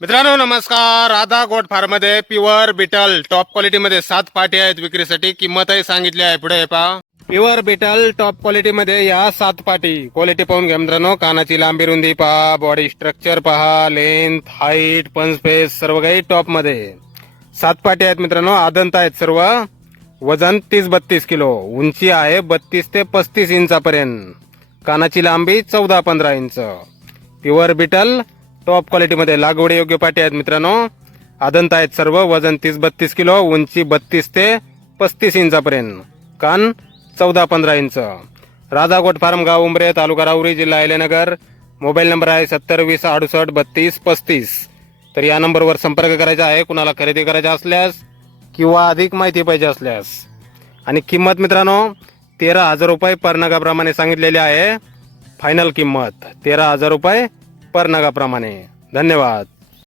मित्रांनो नमस्कार. Radha goat farm मध्ये प्युअर बिटल टॉप क्वालिटी मध्ये 7 पाटी आहेत विक्रीसाठी. किंमतही सांगितली आहे पुढे पहा. प्युअर बिटल टॉप क्वालिटी मध्ये या 7 पाटी. क्वालिटी पाहून घ्या मित्रांनो. कानाची लांबी रुंदी पहा, बॉडी स्ट्रक्चर पहा, लेंथ, हाईट, पंच फेस सर्व काही टॉप मध्ये. 7 पाटी आहेत मित्रांनो. आदंत आहेत सर्व. वजन 30-32 किलो. उंची आहे 32 ते 35 इंचापर्यंत. कानाची लांबी 14-15 inch. Pure Beetal top quality मध्ये लागवडी योग्य पाटी आहेत मित्रांनो. आदंत आहेत सर्व. वजन 30-32 किलो. उंची 32 ते 35 इंचापर्यंत. कान 14-15 इंच. राधा गोट फार्म, गाव उंबरे, तालुका राहुरी, जिल्हा अहिल्यानगर. मोबाईल नंबर आहे 7020683235. तर या नंबरवर संपर्क करायचा आहे कुणाला खरेदी करायचा असल्यास किंवा अधिक माहिती पाहिजे असल्यास. आणि किंमत मित्रांनो 13,000 रुपये पर नगाप्रमाणे सांगितलेली आहे. फायनल किंमत 13,000 रुपये पर नगाप्रमाणे. धन्यवाद.